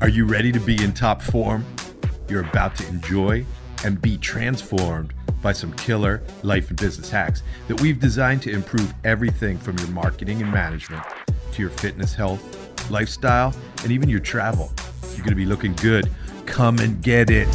Are you ready to be in top form? You're about to enjoy and be transformed by some killer life and business hacks that we've designed to improve everything from your marketing and management to your fitness, health, lifestyle, and even your travel. You're going to be looking good. Come and get it.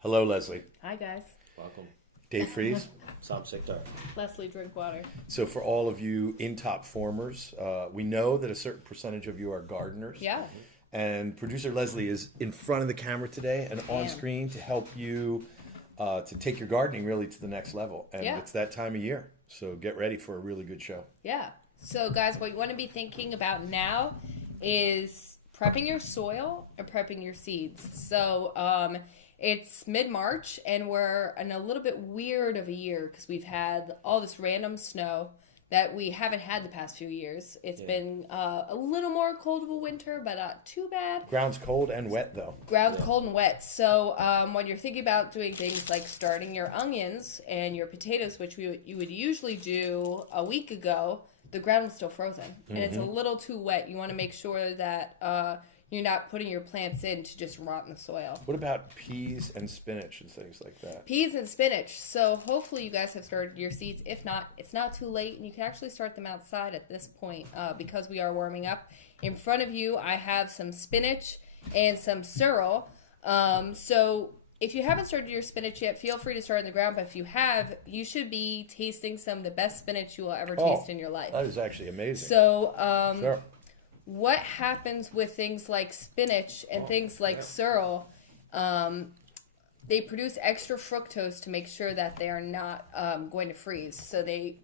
Hello, Leslie. Hi, guys. Welcome. Dave Freeze. Sikdar. Leslie, drink water. So for all of you in top formers, we know that a certain percentage of you are gardeners. Yeah. And producer Leslie is in front of the camera today and on screen to help you to take your gardening really to the next level. And it's that time of year. So get ready for a really good show. Yeah. So, guys, what you want to be thinking about now is prepping your soil and prepping your seeds. So, it's mid-March, and we're in a little bit weird of a year because we've had all this random snow that we haven't had the past few years. It's been a little more cold of a winter, but not too bad. Ground's cold and wet, though. Ground's cold and wet. So when you're thinking about doing things like starting your onions and your potatoes, which you would usually do a week ago, the ground is still frozen. And it's a little too wet. You want to make sure that you're not putting your plants in to just rot in the soil. What about peas and spinach and things like that? Peas and spinach. So hopefully you guys have started your seeds. If not, it's not too late, and you can actually start them outside at this point because we are warming up. In front of you, I have some spinach and some sorrel. So if you haven't started your spinach yet, feel free to start in the ground. But if you have, you should be tasting some of the best spinach you will ever taste in your life. That is actually amazing. So Sure. what happens with things like spinach and things like sorrel, they produce extra fructose to make sure that they are not going to freeze. So the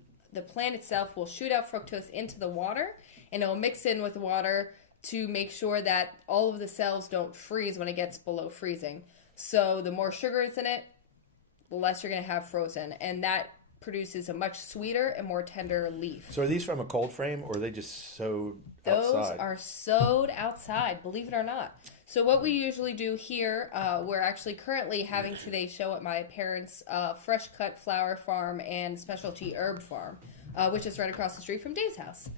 plant itself will shoot out fructose into the water, and it will mix in with the water to make sure that all of the cells don't freeze when it gets below freezing. So the more sugar is in it, the less you're going to have frozen, and that produces a much sweeter and more tender leaf. So are these from a cold frame, or are they just sowed outside? Those are sowed outside, believe it or not. So what we usually do here, we're actually currently having today's show at my parents' fresh cut flower farm and specialty herb farm, which is right across the street from Dave's house.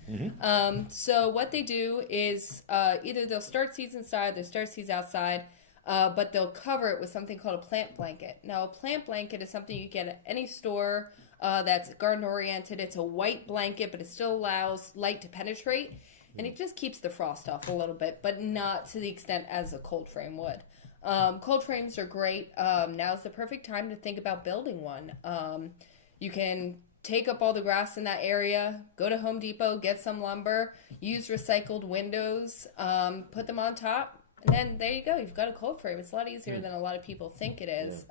So what they do is either they'll start seeds inside, they'll start seeds outside, but they'll cover it with something called a plant blanket. Now, a plant blanket is something you get at any store that's garden-oriented. It's a white blanket, but it still allows light to penetrate, and it just keeps the frost off a little bit, but not to the extent as a cold frame would. Cold frames are great. Now's the perfect time to think about building one. You can take up all the grass in that area, go to Home Depot, get some lumber, use recycled windows, put them on top, and then there you go. You've got a cold frame. It's a lot easier than a lot of people think it is.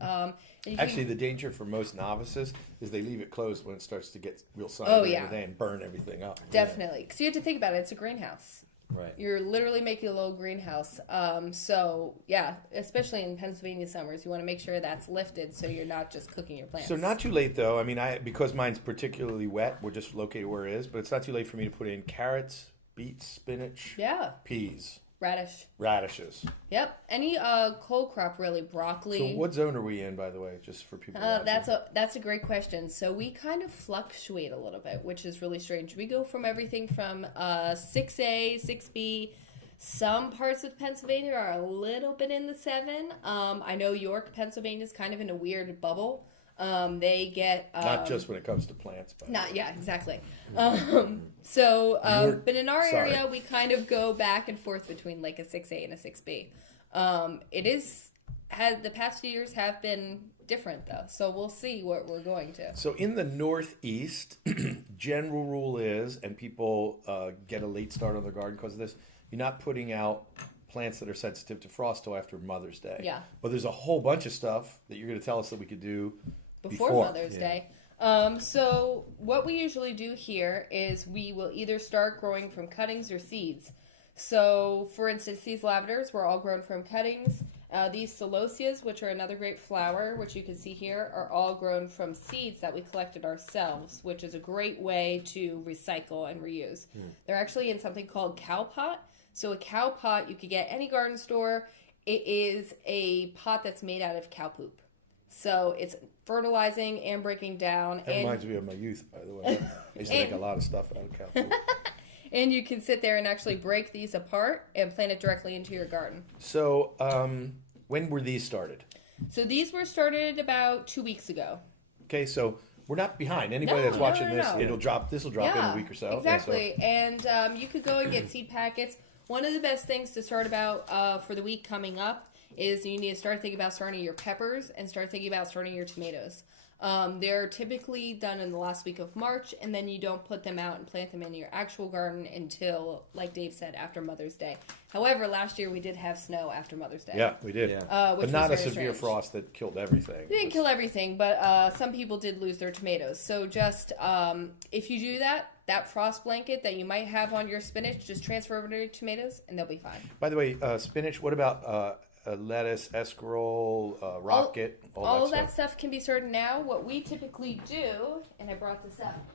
Actually, the danger for most novices is they leave it closed when it starts to get real sunny and burn everything up. Definitely. Because you have to think about it. It's a greenhouse. Right. You're literally making a little greenhouse. So, yeah, especially in Pennsylvania summers, you want to make sure that's lifted so you're not just cooking your plants. So not too late, though. I mean, because mine's particularly wet, we're just located where it is, but it's not too late for me to put in carrots, beets, spinach, peas. Radishes. Yep. Any cold crop, really. Broccoli. So what zone are we in, by the way, just for people watching? That's a great question. So we kind of fluctuate a little bit, which is really strange. We go from everything from 6A, 6B. Some parts of Pennsylvania are a little bit in the 7. I know York, Pennsylvania is kind of in a weird bubble. They get not just when it comes to plants, but exactly. But in our area, we kind of go back and forth between like a 6A and a 6B. The past few years have been different though, so we'll see what we're going to. So in the Northeast, general rule is, and people get a late start on their garden because of this, you're not putting out plants that are sensitive to frost till after Mother's Day. Yeah. But there's a whole bunch of stuff that you're going to tell us that we could do before Mother's Day. So what we usually do here is we will either start growing from cuttings or seeds. So, for instance, these lavenders were all grown from cuttings. These celosias, which are another great flower, which you can see here, are all grown from seeds that we collected ourselves, which is a great way to recycle and reuse. They're actually in something called cow pot. So a cow pot you could get any garden store. It is a pot that's made out of cow poop. So it's fertilizing and breaking down. That reminds me of my youth, by the way. I used to make a lot of stuff out of cow poop. And you can sit there and actually break these apart and plant it directly into your garden. So, when were these started? So these were started about 2 weeks ago. Okay, so we're not behind. Anybody that's watching this, this will drop in a week or so. Exactly. And you could go and get seed packets. One of the best things to start about for the week coming up is you need to start thinking about starting your peppers and start thinking about starting your tomatoes. They're typically done in the last week of March, and then you don't put them out and plant them in your actual garden until, like Dave said, after Mother's Day. However, last year we did have snow after Mother's Day. Yeah, we did. Which but not a was severe strange. frost that killed everything. It didn't kill everything, but some people did lose their tomatoes. So just, if you do that frost blanket that you might have on your spinach, just transfer over to your tomatoes, and they'll be fine. By the way, spinach, what about lettuce, escarole, rocket, all of that stuff can be started now. What we typically do, and I brought this up,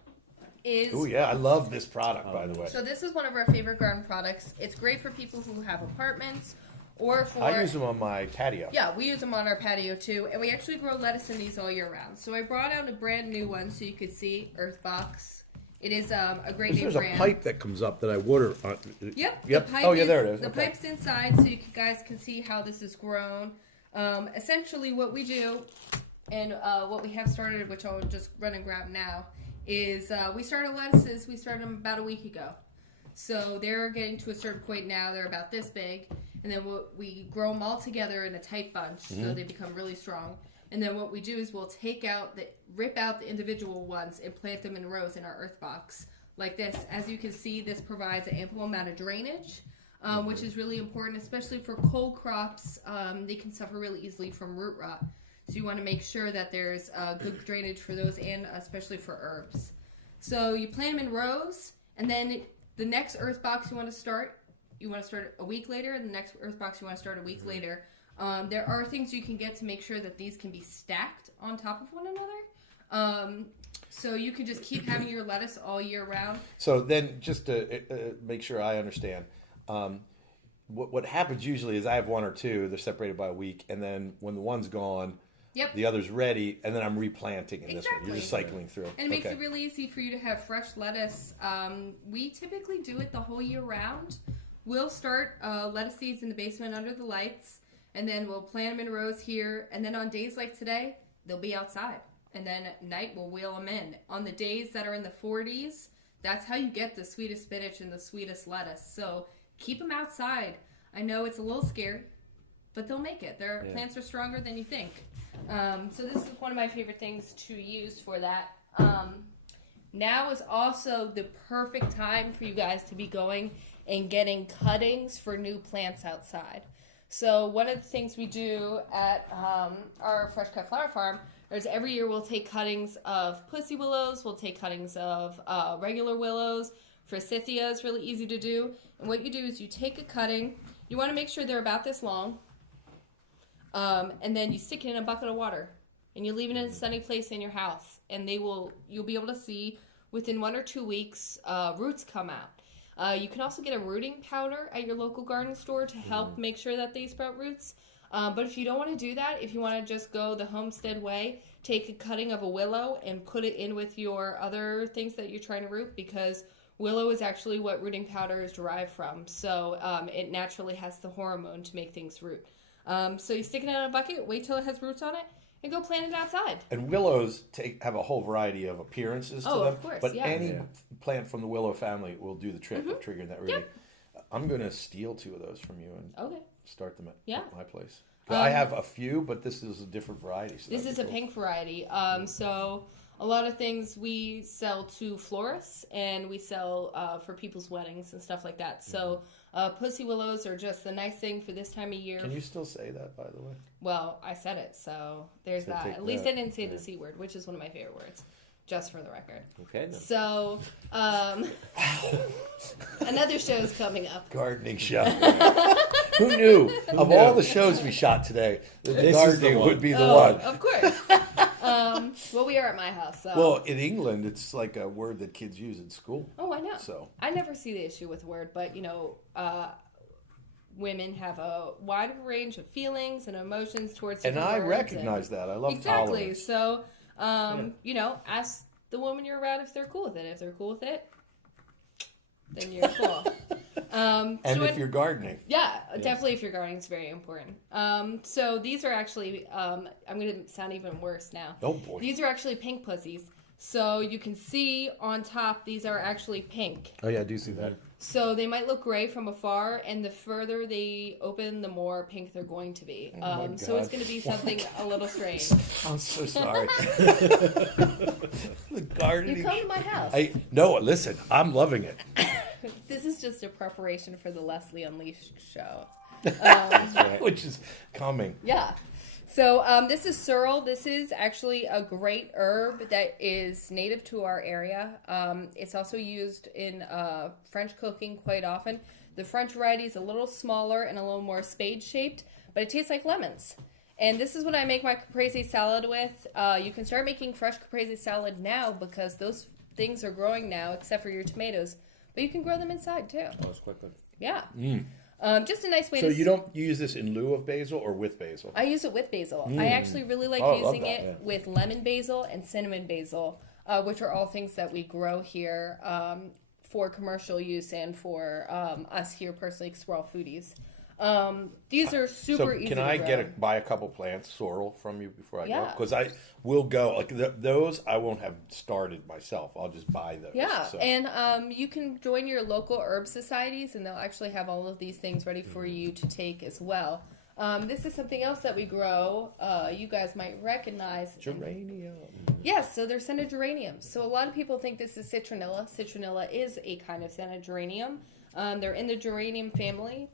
is... Oh, yeah, I love this product, by the way. So this is one of our favorite garden products. It's great for people who have apartments or for... I use them on my patio. Yeah, we use them on our patio, too. And we actually grow lettuce in these all year round. So I brought out a brand new one so you could see, Earthbox. It is a great new brand. There's a pipe that comes up that I water on. Yep. The pipe there it is. The pipe's inside so you guys can see how this is grown. Essentially what we do, and what we have started, which I'll just run and grab now, is we started lettuces. We started them about a week ago. So they're getting to a certain point now. They're about this big. And then we grow them all together in a tight bunch so they become really strong. And then what we do is we'll rip out the individual ones and plant them in rows in our earth box like this. As you can see, this provides an ample amount of drainage, which is really important, especially for cold crops. They can suffer really easily from root rot. So you want to make sure that there's good drainage for those and especially for herbs. So you plant them in rows, and then the next earth box you want to start a week later, and the next earth box you want to start a week later. There are things you can get to make sure that these can be stacked on top of one another. So you can just keep having your lettuce all year round. So then, just to make sure I understand, what happens usually is I have one or two, they're separated by a week, and then when the one's gone, the other's ready, and then I'm replanting in this one. You're just cycling through. And it makes it really easy for you to have fresh lettuce. We typically do it the whole year round. We'll start lettuce seeds in the basement under the lights. And then we'll plant them in rows here. And then on days like today, they'll be outside. And then at night, we'll wheel them in. On the days that are in the 40s, that's how you get the sweetest spinach and the sweetest lettuce. So keep them outside. I know it's a little scary, but they'll make it. Their plants are stronger than you think. So this is one of my favorite things to use for that. Now is also the perfect time for you guys to be going and getting cuttings for new plants outside. So one of the things we do at our Fresh Cut Flower Farm is every year we'll take cuttings of pussy willows, we'll take cuttings of regular willows, forsythia is really easy to do. And what you do is you take a cutting, you want to make sure they're about this long, and then you stick it in a bucket of water. And you leave it in a sunny place in your house. And you'll be able to see within 1 or 2 weeks roots come out. You can also get a rooting powder at your local garden store to help make sure that they sprout roots. But if you don't want to do that, if you want to just go the homestead way, take a cutting of a willow and put it in with your other things that you're trying to root, because willow is actually what rooting powder is derived from. So it naturally has the hormone to make things root. So you stick it in a bucket, wait till it has roots on it, and go plant it outside. And willows have a whole variety of appearances to them. Of course, but any plant from the willow family will do the trick of triggering that rooting. I'm going to steal 2 of those from you and start them at my place. I have a few, but this is a different variety. So this is a pink variety. So a lot of things we sell to florists, and we sell for people's weddings and stuff like that. So pussy willows are just the nice thing for this time of year. Can you still say that, by the way? Well, I said it, so there's that. At least I didn't say the C word, which is one of my favorite words, just for the record. Okay. Then. So, another show is coming up. Gardening show. Who knew? Of all the shows we shot today, the gardening would be the one. Of course. Well, we are at my house. So. Well, in England, it's like a word that kids use in school. Oh, I know. So I never see the issue with the word, but women have a wide range of feelings and emotions towards And different I words recognize that. I love exactly. tolerance. So, ask the woman you're around if they're cool with it. If they're cool with it, then you're cool. And if you're gardening. Yeah, definitely if you're gardening, it's very important. So these are actually, I'm going to sound even worse now. Oh, boy. These are actually pink pussies. So you can see on top, these are actually pink. Oh, yeah, I do see that. So they might look gray from afar, and the further they open, the more pink they're going to be. So it's going to be something a little strange. I'm so sorry. The gardening. You come to my house. No, listen, I'm loving it. This is just a preparation for the Leslie Unleashed show. Which is coming. Yeah. So this is sorrel. This is actually a great herb that is native to our area. It's also used in French cooking quite often. The French variety is a little smaller and a little more spade-shaped, but it tastes like lemons. And this is what I make my caprese salad with. You can start making fresh caprese salad now because those things are growing now, except for your tomatoes. But you can grow them inside, too. Oh, it's quite good. Yeah. Just a nice way So to... you don't use this in lieu of basil or with basil? I use it with basil. I actually really like using it with lemon basil and cinnamon basil, which are all things that we grow here for commercial use and for us here personally, squirrel foodies. These are super easy to grow. Can I buy a couple plants, sorrel, from you before I go? Yeah. Because I will go. Like those, I won't have started myself. I'll just buy those. Yeah, so. and you can join your local herb societies, and they'll actually have all of these things ready for you to take as well. This is something else that we grow. You guys might recognize. Geranium. Yes, so they're scented geraniums. So a lot of people think this is citronella. Citronella is a kind of scented geranium. They're in the geranium family.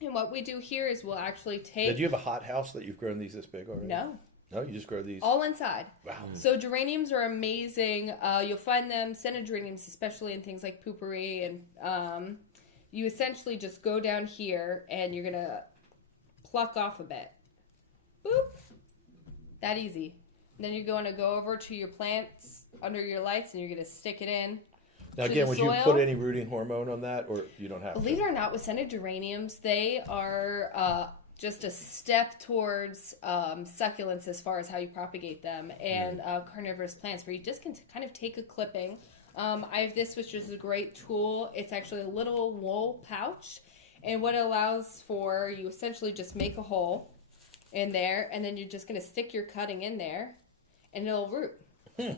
And what we do here is we'll actually take... Did you have a hothouse that you've grown these this big already? No. No, you just grow these? All inside. Wow. So geraniums are amazing. You'll find them, scented geraniums, especially in things like poopery. And you essentially just go down here and you're going to pluck off a bit. Boop. That easy. And then you're going to go over to your plants under your lights and you're going to stick it in. Now, again, would you put any rooting hormone on that, or you don't have to? Believe it or not, with scented geraniums, they are just a step towards succulents as far as how you propagate them, and carnivorous plants, where you just can kind of take a clipping. I have this, which is a great tool. It's actually a little wool pouch, and what it allows for, you essentially just make a hole in there, and then you're just going to stick your cutting in there, and it'll root. Voila!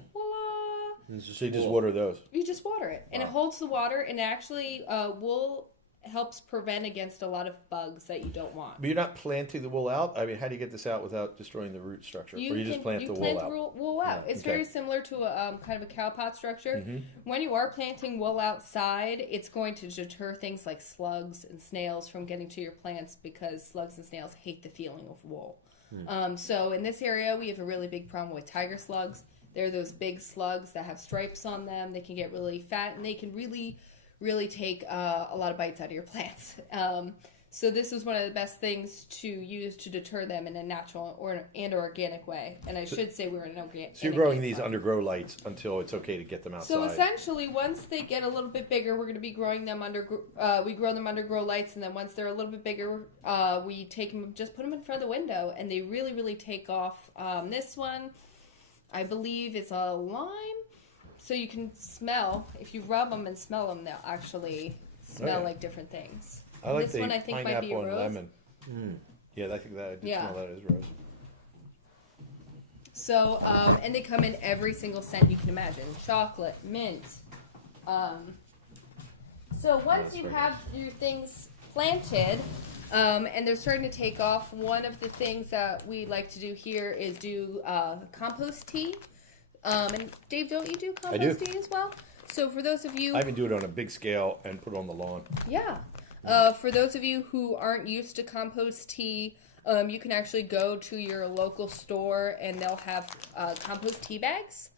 So you just water those? You just water it. And it holds the water, and actually wool helps prevent against a lot of bugs that you don't want. But you're not planting the wool out? I mean, how do you get this out without destroying the root structure? Or you just plant the wool out? Wool out. It's very similar to a kind of a cowpot structure. Mm-hmm. When you are planting wool outside, it's going to deter things like slugs and snails from getting to your plants because slugs and snails hate the feeling of wool. So in this area, we have a really big problem with tiger slugs. They're those big slugs that have stripes on them. They can get really fat, and they can really, really take a lot of bites out of your plants. So this is one of the best things to use to deter them in a natural and organic way. And I should say we're in an organic. So you're growing these under grow lights until it's okay to get them outside. So essentially, once they get a little bit bigger, we're going to be growing them under. We grow them under grow lights, and then once they're a little bit bigger, we take them, just put them in front of the window, and they really, really take off. This one, I believe, is a lime. So you can smell, if you rub them and smell them, they'll actually smell like different things. I like this the one, I think, pineapple might be and rose. lemon. Yeah, I think that I did smell that as rose. So, and they come in every single scent you can imagine. Chocolate, mint. So once you have your things planted, and they're starting to take off, one of the things that we like to do here is do compost tea. And Dave, don't you do compost tea as well? So for those of you... I even do it on a big scale and put it on the lawn. Yeah. For those of you who aren't used to compost tea, you can actually go to your local store and they'll have compost tea bags,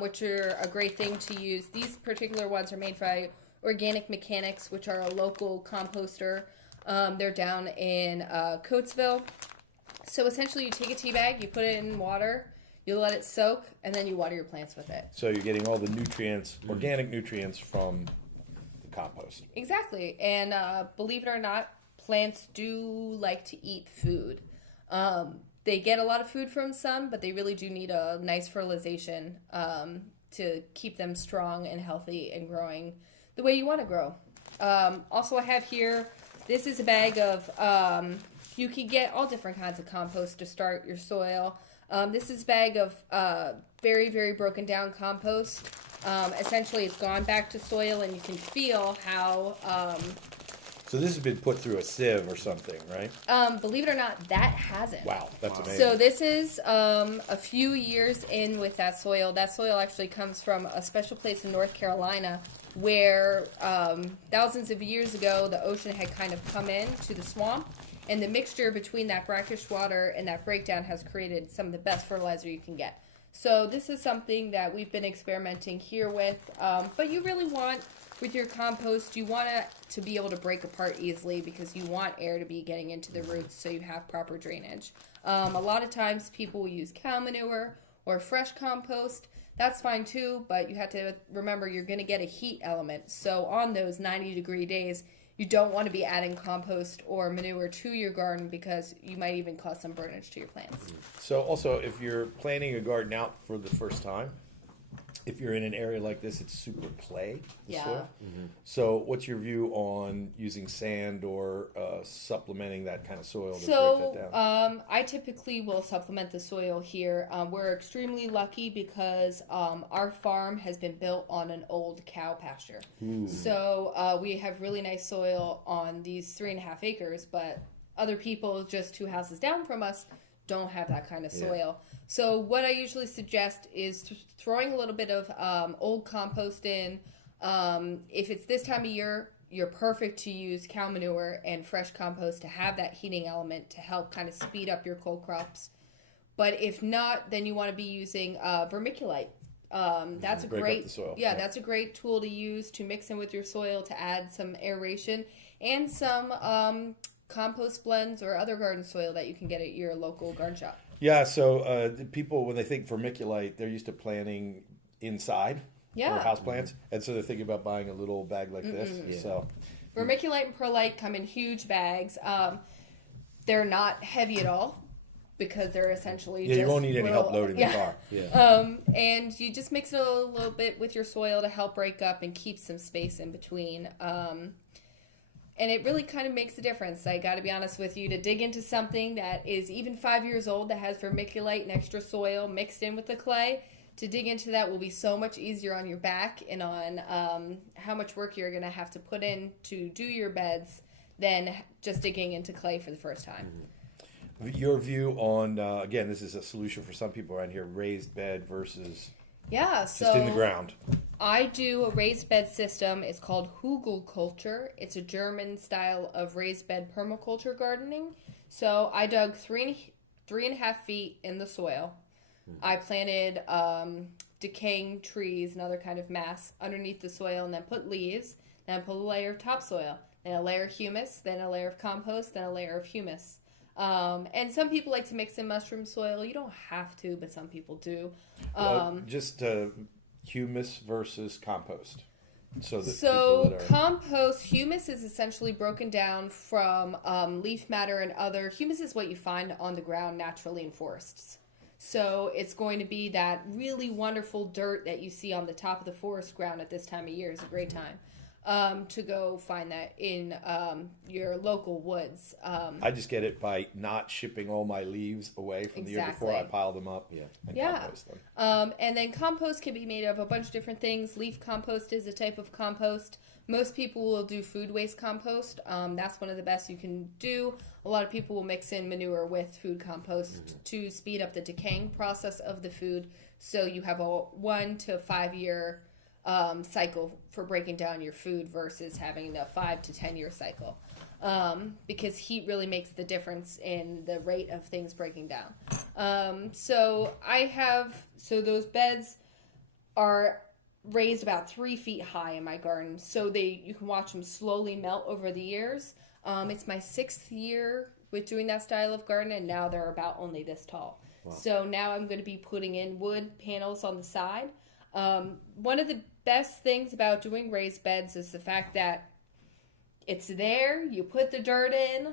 which are a great thing to use. These particular ones are made by Organic Mechanics, which are a local composter. They're down in Coatesville. So essentially you take a tea bag, you put it in water, you let it soak, and then you water your plants with it. So you're getting all the nutrients, organic nutrients from the compost. Exactly. And believe it or not, plants do like to eat food. They get a lot of food from sun, but they really do need a nice fertilization to keep them strong and healthy and growing the way you want to grow. Also, I have here, this is a bag of, you can get all different kinds of compost to start your soil. This is a bag of very, very broken down compost. Essentially, it's gone back to soil, and you can feel how... So this has been put through a sieve or something, right? Believe it or not, that hasn't. Wow, that's amazing. So this is a few years in with that soil. That soil actually comes from a special place in North Carolina where thousands of years ago, the ocean had kind of come in to the swamp, and the mixture between that brackish water and that breakdown has created some of the best fertilizer you can get. So this is something that we've been experimenting here with, but you really want... With your compost, you want it to be able to break apart easily because you want air to be getting into the roots so you have proper drainage. A lot of times people will use cow manure or fresh compost. That's fine too, but you have to remember you're going to get a heat element. So on those 90-degree days, you don't want to be adding compost or manure to your garden because you might even cause some burnage to your plants. So also, if you're planting a garden out for the first time, if you're in an area like this, it's super clay, the soil. Mm-hmm. So what's your view on using sand or supplementing that kind of soil to break that down? I typically will supplement the soil here. We're extremely lucky because our farm has been built on an old cow pasture. Ooh. So we have really nice soil on these 3.5 acres, but other people just 2 houses down from us don't have that kind of soil. Yeah. So what I usually suggest is throwing a little bit of old compost in. If it's this time of year, you're perfect to use cow manure and fresh compost to have that heating element to help kind of speed up your cold crops. But if not, then you want to be using vermiculite. That's a great, that's a great tool to use to mix in with your soil to add some aeration and some compost blends or other garden soil that you can get at your local garden shop. Yeah, so people, when they think vermiculite, they're used to planting inside or house plants, and so they're thinking about buying a little bag like this. Yeah. So vermiculite and perlite come in huge bags. They're not heavy at all because they're essentially just you won't need any help loading the car. And you just mix it a little bit with your soil to help break up and keep some space in between. And it really kind of makes a difference. I got to be honest with you, to dig into something that is even 5 years old that has vermiculite and extra soil mixed in with the clay, to dig into that will be so much easier on your back and on how much work you're going to have to put in to do your beds than just digging into clay for the first time. Mm-hmm. Your view on, again, this is a solution for some people around here, raised bed versus just in the ground. I do a raised bed system. It's called Hugelkultur. It's a German style of raised bed permaculture gardening. So I dug 3.5 feet in the soil. I planted decaying trees and other kind of mass underneath the soil, and then put leaves. Then I put a layer of topsoil, then a layer of humus, then a layer of compost, then a layer of humus. And some people like to mix in mushroom soil. You don't have to, but some people do. Humus versus compost. Compost, humus is essentially broken down from leaf matter and other. Humus is what you find on the ground naturally in forests. So it's going to be that really wonderful dirt that you see on the top of the forest ground at this time of year. Is a great time to go find that in your local woods. I just get it by not shipping all my leaves away from the year before. I pile them up and compost them. And then compost can be made of a bunch of different things. Leaf compost is a type of compost. Most people will do food waste compost. That's one of the best you can do. A lot of people will mix in manure with food compost to speed up the decaying process of the food. So you have a 1 to 5 year cycle for breaking down your food versus having a 5 to 10 year cycle. Because heat really makes the difference in the rate of things breaking down. So those beds are raised about 3 feet high in my garden, so you can watch them slowly melt over the years. It's my 6th year with doing that style of garden, and now they're about only this tall. Wow. So now I'm going to be putting in wood panels on the side. One of the best things about doing raised beds is the fact that It's there. You put the dirt in.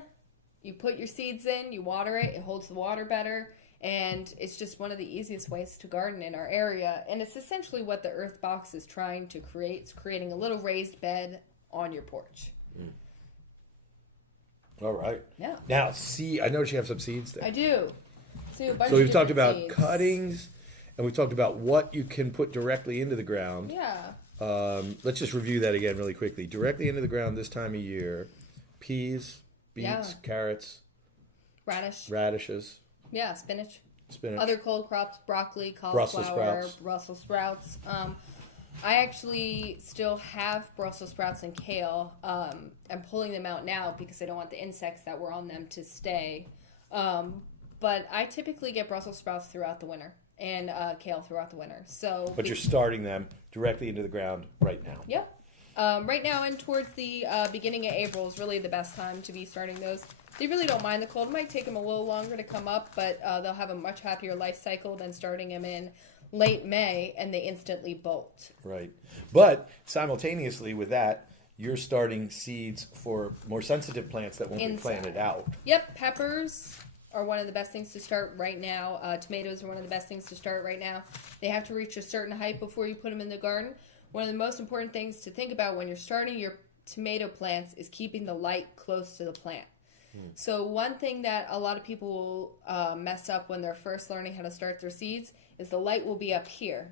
You put your seeds in. You water it. It holds the water better. And it's just one of the easiest ways to garden in our area. And it's essentially what the Earth Box is trying to create. It's creating a little raised bed on your porch. All right. Yeah. Now, I noticed you have some seeds there. I do. So We've talked about seeds. cuttings, and we've talked about what you can put directly into the ground. Yeah. Let's just review that again really quickly. Directly into the ground this time of year: peas, beets, carrots, radishes. Yeah, spinach. Spinach. Other cold crops: broccoli, cauliflower, Brussels sprouts. I actually still have Brussels sprouts and kale. I'm pulling them out now because I don't want the insects that were on them to stay. But I typically get Brussels sprouts throughout the winter and kale throughout the winter. But you're starting them directly into the ground right now. Yep. Right now and towards the beginning of April is really the best time to be starting those. They really don't mind the cold. It might take them a little longer to come up, but they'll have a much happier life cycle than starting them in late May, and they instantly bolt. Right. But simultaneously with that, you're starting seeds for more sensitive plants that won't be planted out. Yep. Peppers are one of the best things to start right now. Tomatoes are one of the best things to start right now. They have to reach a certain height before you put them in the garden. One of the most important things to think about when you're starting your tomato plants is keeping the light close to the plant. So one thing that a lot of people will mess up when they're first learning how to start their seeds is the light will be up here.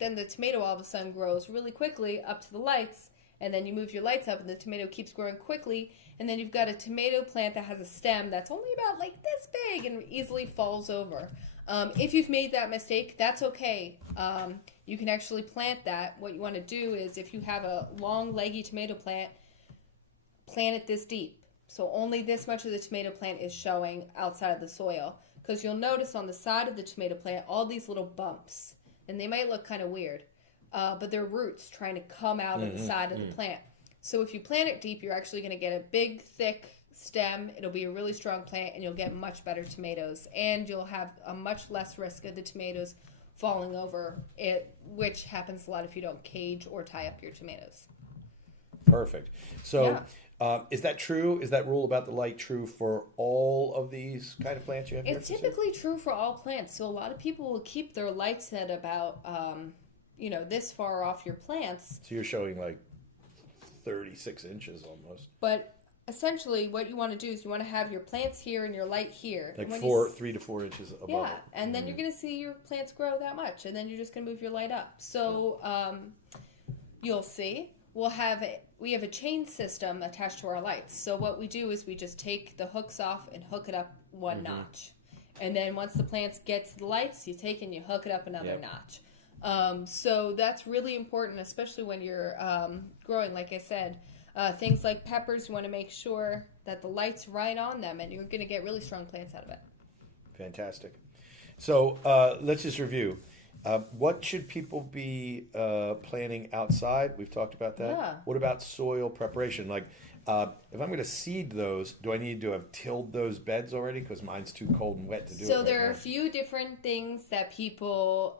Then the tomato all of a sudden grows really quickly up to the lights, and then you move your lights up and the tomato keeps growing quickly, and then you've got a tomato plant that has a stem that's only about like this big and easily falls over. If you've made that mistake, that's okay. You can actually plant that. What you want to do is if you have a long leggy tomato plant, plant it this deep. So only this much of the tomato plant is showing outside of the soil. Because you'll notice on the side of the tomato plant all these little bumps. And they might look kind of weird. But they're roots trying to come out of the side of the plant. So if you plant it deep, you're actually going to get a big, thick stem. It'll be a really strong plant, and you'll get much better tomatoes. And you'll have a much less risk of the tomatoes falling over, which happens a lot if you don't cage or tie up your tomatoes. Perfect. So is that true? Is that rule about the light true for all of these kind of plants you have here? It's typically true for all plants. So a lot of people will keep their lights at about, this far off your plants. So you're showing like 36 inches almost. But essentially what you want to do is you want to have your plants here and your light here. Like 3 to 4 inches above. Yeah, and then you're going to see your plants grow that much, and then you're just going to move your light up. So you'll see. We have a chain system attached to our lights. So what we do is we just take the hooks off and hook it up one notch. And then once the plants get to the lights, you take and you hook it up another notch. So that's really important, especially when you're growing, like I said. Things like peppers, you want to make sure that the light's right on them, and you're going to get really strong plants out of it. Fantastic. So let's just review. What should people be planting outside? We've talked about that. Yeah. What about soil preparation? Like, if I'm going to seed those, do I need to have tilled those beds already? Because mine's too cold and wet to do it. So right there are now. a few different things that people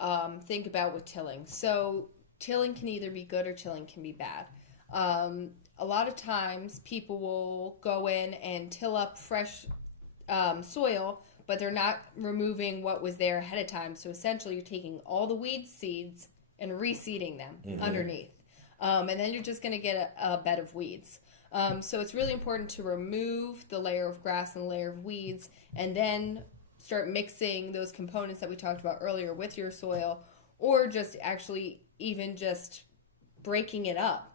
think about with tilling. So tilling can either be good or tilling can be bad. A lot of times people will go in and till up fresh soil, but they're not removing what was there ahead of time. So essentially you're taking all the weed seeds and reseeding them underneath. And then you're just going to get a bed of weeds. So it's really important to remove the layer of grass and the layer of weeds, and then start mixing those components that we talked about earlier with your soil, or just actually even just breaking it up,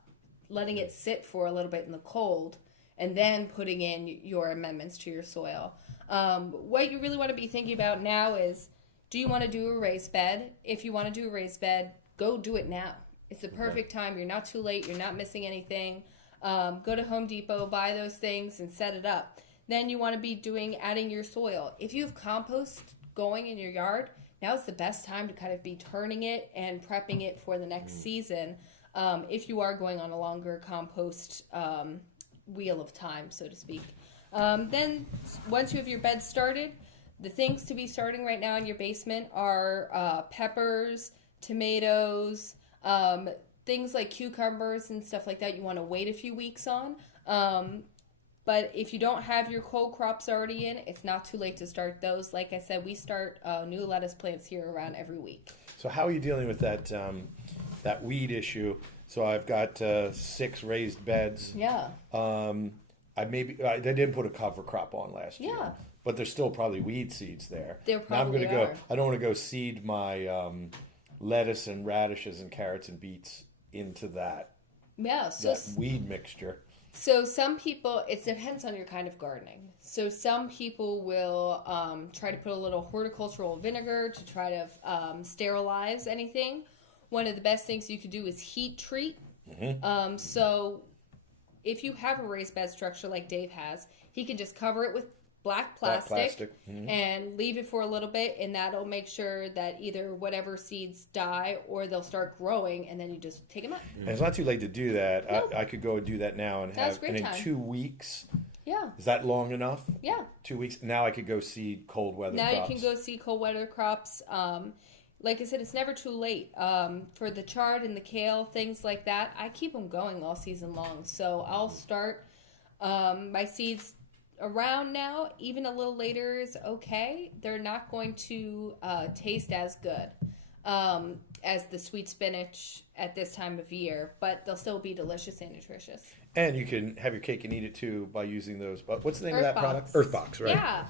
letting it sit for a little bit in the cold, and then putting in your amendments to your soil. What you really want to be thinking about now is, do you want to do a raised bed? If you want to do a raised bed, go do it now. It's the perfect time. You're not too late. You're not missing anything. Go to Home Depot, buy those things, and set it up. Then you want to be adding your soil. If you have compost going in your yard, now's the best time to kind of be turning it and prepping it for the next season. If you are going on a longer compost wheel of time, so to speak. Then once you have your bed started, the things to be starting right now in your basement are peppers, tomatoes, things like cucumbers and stuff like that. You want to wait a few weeks on. But if you don't have your cold crops already in, it's not too late to start those. Like I said, we start new lettuce plants here around every week. So how are you dealing with that that weed issue? So I've got 6 raised beds. Yeah. They didn't put a cover crop on last year. Yeah. But there's still probably weed seeds there. There probably now are. I don't want to go seed my lettuce and radishes and carrots and beets into that weed mixture. So some people, it depends on your kind of gardening. So some people will try to put a little horticultural vinegar to try to sterilize anything. One of the best things you could do is heat treat. Mm-hmm. So if you have a raised bed structure like Dave has, he can just cover it with black plastic. Mm-hmm. And leave it for a little bit, and that'll make sure that either whatever seeds die or they'll start growing, and then you just take them out. And it's not too late to do that. No. I could go and do that now and That's great in time. 2 weeks. Yeah. Is that long enough? Yeah. 2 weeks. Now I could go seed cold weather Now crops. you can go see cold weather crops. Like I said, it's never too late. For the chard and the kale, things like that, I keep them going all season long. So I'll start my seeds around now. Even a little later is okay. They're not going to taste as good as the sweet spinach at this time of year, but they'll still be delicious and nutritious. And you can have your cake and eat it too by using those. What's the name of that Earthbox. product? Earthbox, right? Yeah.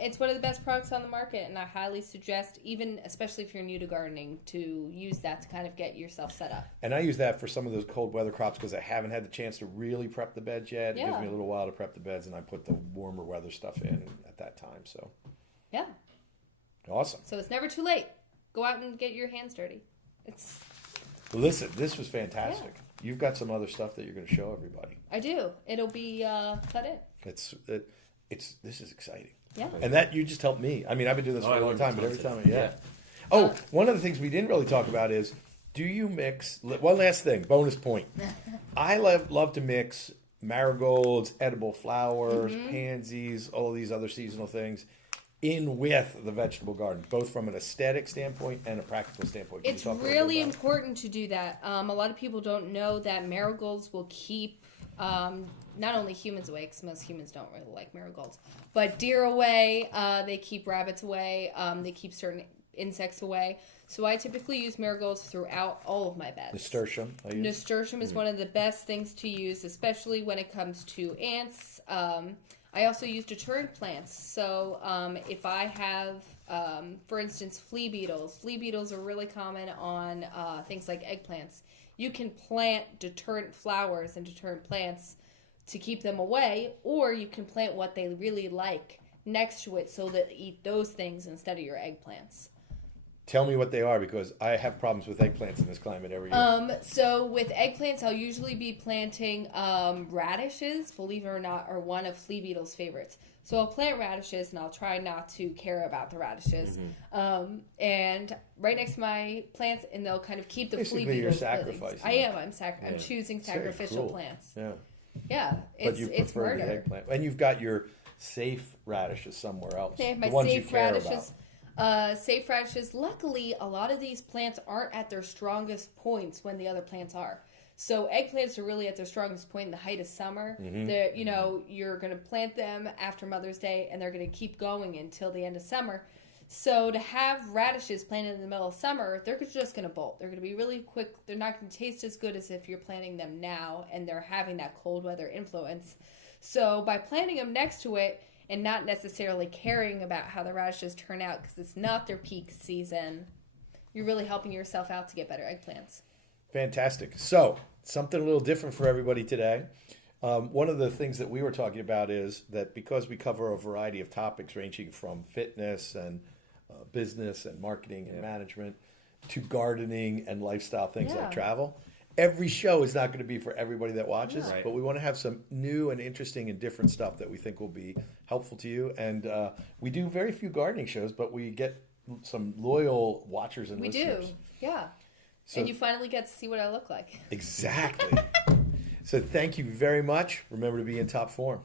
It's one of the best products on the market, and I highly suggest, especially if you're new to gardening, to use that to kind of get yourself set up. And I use that for some of those cold weather crops because I haven't had the chance to really prep the beds yet. It gives me a little while to prep the beds, and I put the warmer weather stuff in at that time. So, yeah. Awesome. So it's never too late. Go out and get your hands dirty. Listen, this was fantastic. Yeah. You've got some other stuff that you're going to show everybody. I do. It'll be cut in. This is exciting. Yeah. And that you just helped me. I mean, I've been doing this for a long time, but every time, yeah. Oh, one of the things we didn't really talk about is, do you mix? One last thing, bonus point. I love to mix marigolds, edible flowers, pansies, all of these other seasonal things in with the vegetable garden, both from an aesthetic standpoint and a practical standpoint. It's really important to do that. A lot of people don't know that marigolds will keep not only humans away, because most humans don't really like marigolds, but deer away. They keep rabbits away. They keep certain insects away. So I typically use marigolds throughout all of my beds. Nasturtium. Nasturtium is one of the best things to use, especially when it comes to ants. I also use deterrent plants. So if I have, for instance, flea beetles are really common on things like eggplants. You can plant deterrent flowers and deterrent plants to keep them away, or you can plant what they really like next to it so that eat those things instead of your eggplants. Tell me what they are, because I have problems with eggplants in this climate every year. So with eggplants, I'll usually be planting radishes, believe it or not, are one of flea beetle's favorites. So I'll plant radishes, and I'll try not to care about the radishes. And right next to my plants, and they'll kind of keep the Basically, flea beetles. you're sacrificing. I am. I'm choosing sacrificial cool. plants. Yeah. Yeah, But you it's prefer murder. the eggplant. And you've got your safe radishes somewhere else. They have my the ones safe you care radishes. about. Safe radishes. Luckily, a lot of these plants aren't at their strongest points when the other plants are. So eggplants are really at their strongest point in the height of summer. They're, you're going to plant them after Mother's Day, and they're going to keep going until the end of summer. So to have radishes planted in the middle of summer, they're just going to bolt. They're going to be really quick. They're not going to taste as good as if you're planting them now, and they're having that cold weather influence. So by planting them next to it and not necessarily caring about how the radishes turn out because it's not their peak season, you're really helping yourself out to get better eggplants. Fantastic. So, something a little different for everybody today. One of the things that we were talking about is that because we cover a variety of topics ranging from fitness and business and marketing and management to gardening and lifestyle things like travel, every show is not going to be for everybody that watches, but we want to have some new and interesting and different stuff that we think will be helpful to you. And we do very few gardening shows, but we get some loyal watchers and listeners. We do, yeah. So, and you finally get to see what I look like. Exactly. So thank you very much. Remember to be in top form.